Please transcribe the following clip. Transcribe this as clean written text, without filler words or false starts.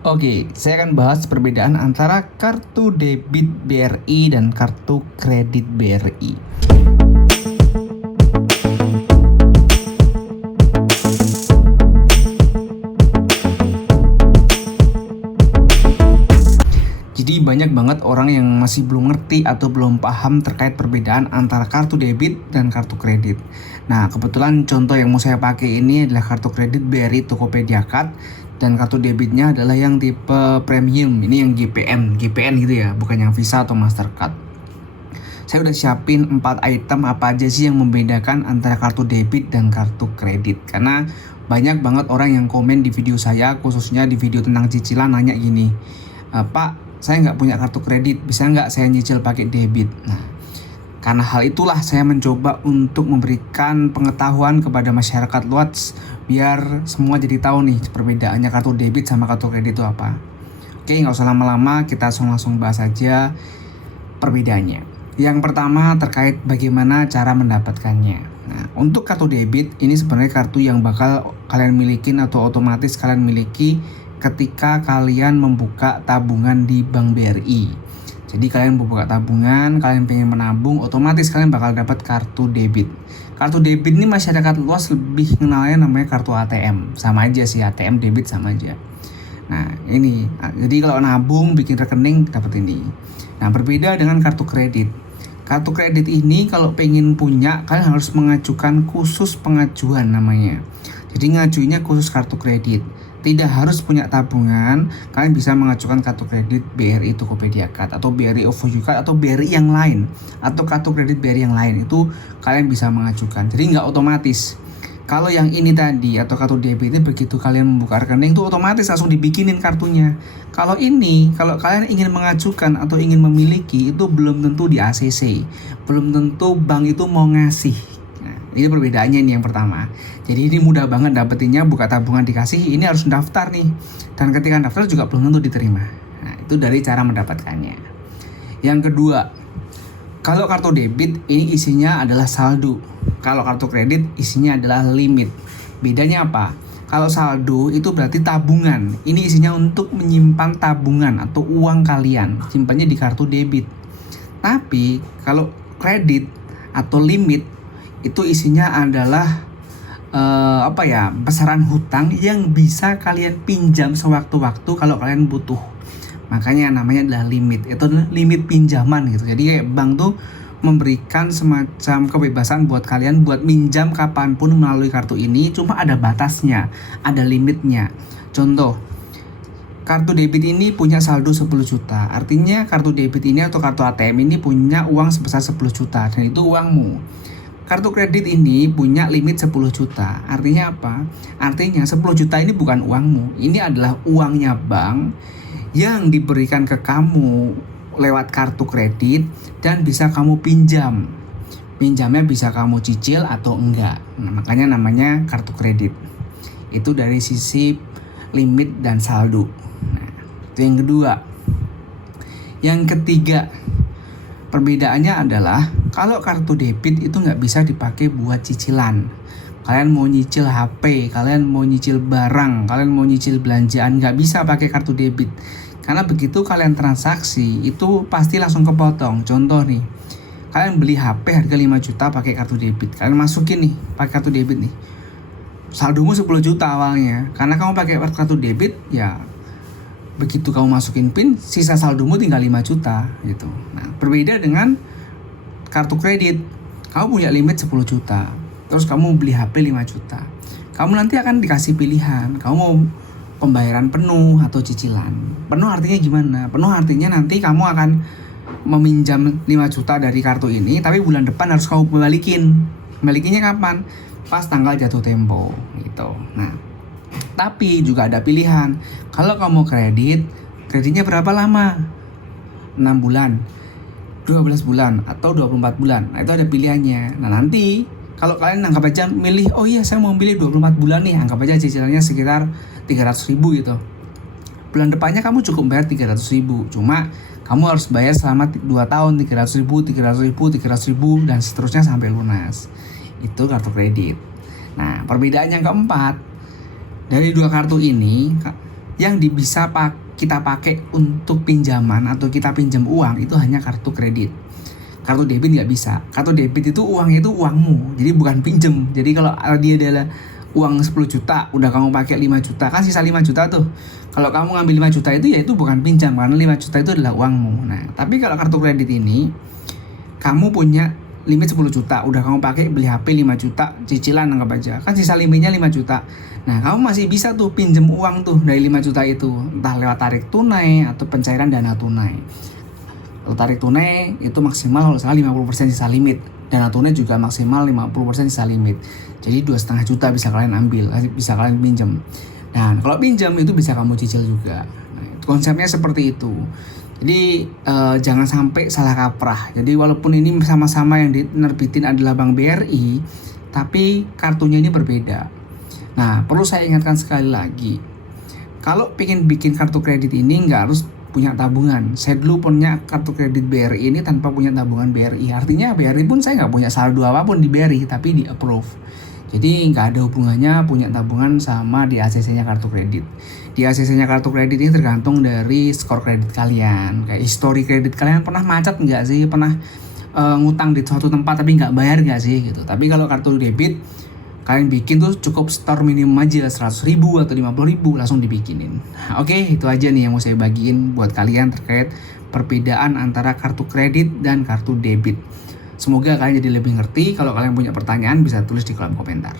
Oke, saya akan bahas perbedaan antara kartu debit BRI dan kartu kredit BRI. Jadi banyak banget orang yang masih belum ngerti atau belum paham terkait perbedaan antara kartu debit dan kartu kredit. Nah, kebetulan contoh yang mau saya pakai ini adalah kartu kredit BRI Tokopedia Card dan kartu debitnya adalah yang tipe premium. Ini yang GPN gitu ya, bukan yang Visa atau Mastercard. Saya udah siapin 4 item apa aja sih yang membedakan antara kartu debit dan kartu kredit. Karena banyak banget orang yang komen di video saya, khususnya di video tentang cicilan, nanya gini, Pak, saya nggak punya kartu kredit, bisa nggak saya nyicil pakai debit? Nah, karena hal itulah saya mencoba untuk memberikan pengetahuan kepada masyarakat luas biar semua jadi tahu nih perbedaannya kartu debit sama kartu kredit itu apa. Oke, nggak usah lama-lama, kita langsung bahas aja perbedaannya. Yang pertama terkait bagaimana cara mendapatkannya. Nah, untuk kartu debit ini sebenarnya kartu yang bakal kalian milikin atau otomatis kalian miliki ketika kalian membuka tabungan di Bank BRI. Jadi kalian membuka tabungan, kalian pengen menabung, otomatis kalian bakal dapat kartu debit. Kartu debit ini masyarakat luas lebih kenalnya namanya kartu ATM. Sama aja sih, ATM debit sama aja. Nah ini, jadi kalau nabung bikin rekening dapat ini. Nah berbeda dengan kartu kredit. Kartu kredit ini kalau pengen punya kalian harus mengajukan khusus pengajuan namanya. Jadi ngajuinnya khusus kartu kredit. Tidak harus punya tabungan, kalian bisa mengajukan kartu kredit BRI Tokopedia Card atau BRI OVO Card atau BRI yang lain atau kartu kredit BRI yang lain, itu kalian bisa mengajukan. Jadi nggak otomatis. Kalau yang ini tadi atau kartu debit ini begitu kalian membuka rekening itu otomatis langsung dibikinin kartunya. Kalau ini, kalau kalian ingin mengajukan atau ingin memiliki itu belum tentu di ACC, belum tentu bank itu mau ngasih. Ini perbedaannya nih yang pertama. Jadi ini mudah banget dapetinnya, buka tabungan dikasih, ini harus daftar nih. Dan ketika daftar juga belum tentu diterima. Nah, itu dari cara mendapatkannya. Yang kedua, kalau kartu debit ini isinya adalah saldo. Kalau kartu kredit isinya adalah limit. Bedanya apa? Kalau saldo itu berarti tabungan. Ini isinya untuk menyimpan tabungan atau uang kalian. Simpannya di kartu debit. Tapi kalau kredit atau limit itu isinya adalah besaran hutang yang bisa kalian pinjam sewaktu-waktu kalau kalian butuh. Makanya namanya adalah limit. Itu adalah limit pinjaman gitu. Jadi kayak bank tuh memberikan semacam kebebasan buat kalian buat minjam kapanpun melalui kartu ini, cuma ada batasnya, ada limitnya. Contoh, kartu debit ini punya saldo 10 juta. Artinya kartu debit ini atau kartu ATM ini punya uang sebesar 10 juta dan itu uangmu. Kartu kredit ini punya limit 10 juta. Artinya apa? Artinya 10 juta ini bukan uangmu. Ini adalah uangnya bank yang diberikan ke kamu lewat kartu kredit dan bisa kamu pinjam. Pinjamnya bisa kamu cicil atau enggak. Nah, makanya namanya kartu kredit. Itu dari sisi limit dan saldo. Nah, itu yang kedua. Yang ketiga, perbedaannya adalah kalau kartu debit itu nggak bisa dipakai buat cicilan. Kalian mau nyicil HP, kalian mau nyicil barang, kalian mau nyicil belanjaan, nggak bisa pakai kartu debit. Karena begitu kalian transaksi itu pasti langsung kepotong. Contoh nih, kalian beli HP harga 5 juta pakai kartu debit. Kalian masukin nih pakai kartu debit nih. Saldomu 10 juta awalnya. Karena kamu pakai kartu debit, ya begitu kamu masukin PIN, sisa saldomu tinggal 5 juta gitu. Nah, berbeda dengan kartu kredit. Kamu punya limit 10 juta. Terus kamu beli HP 5 juta. Kamu nanti akan dikasih pilihan. Kamu mau pembayaran penuh atau cicilan. Penuh artinya gimana? Penuh artinya nanti kamu akan meminjam 5 juta dari kartu ini, tapi bulan depan harus kamu balikin. Balikinnya kapan? Pas tanggal jatuh tempo gitu. Nah, tapi juga ada pilihan. Kalau kamu kreditnya berapa lama? 6 bulan, 12 bulan, atau 24 bulan. Nah, itu ada pilihannya. Nah, nanti kalau kalian anggap aja milih, oh iya saya mau pilih 24 bulan nih, anggap aja cicilannya sekitar 300 ribu gitu. Bulan depannya kamu cukup bayar 300 ribu. Cuma kamu harus bayar selama 2 tahun 300 ribu, 300 ribu, 300 ribu, dan seterusnya sampai lunas. Itu kartu kredit. Nah, perbedaan yang keempat, dari dua kartu ini, yang kita pakai untuk pinjaman atau kita pinjam uang itu hanya kartu kredit. Kartu debit nggak bisa. Kartu debit itu uangnya itu uangmu, jadi bukan pinjem. Jadi kalau dia adalah uang 10 juta, udah kamu pakai 5 juta, kan sisa 5 juta tuh. Kalau kamu ngambil 5 juta itu ya itu bukan pinjam, karena 5 juta itu adalah uangmu. Nah, tapi kalau kartu kredit ini, kamu punya limit 10 juta, udah kamu pakai beli HP 5 juta, cicilan anggap aja, kan sisa limitnya 5 juta. Nah, kamu masih bisa tuh pinjem uang tuh dari 5 juta itu, entah lewat tarik tunai atau pencairan dana tunai. Kalau tarik tunai itu maksimal kalau salah 50% sisa limit. Dana tunai juga maksimal 50% sisa limit. Jadi 2,5 juta bisa kalian ambil, bisa kalian pinjam. Nah, kalau pinjam itu bisa kamu cicil juga. Nah, konsepnya seperti itu. Jadi jangan sampai salah kaprah. Jadi walaupun ini sama-sama yang dinerbitin adalah Bank BRI, tapi kartunya ini berbeda. Nah, perlu saya ingatkan sekali lagi, kalau pengen bikin kartu kredit ini nggak harus punya tabungan. Saya dulu punya kartu kredit BRI ini tanpa punya tabungan BRI. Artinya BRI pun saya nggak punya saldo apapun di BRI, tapi di approve. Jadi nggak ada hubungannya punya tabungan sama di ACC-nya kartu kredit. Di ACC-nya kartu kredit ini tergantung dari skor kredit kalian. Kayak histori kredit kalian pernah macet nggak sih? Pernah ngutang di suatu tempat tapi nggak bayar nggak sih gitu. Tapi kalau kartu debit, kalian bikin tuh cukup store minimum aja 100.000 atau 50.000 langsung dibikinin. Nah, oke, itu aja nih yang mau saya bagiin buat kalian terkait perbedaan antara kartu kredit dan kartu debit. Semoga kalian jadi lebih ngerti. Kalau kalian punya pertanyaan bisa tulis di kolom komentar.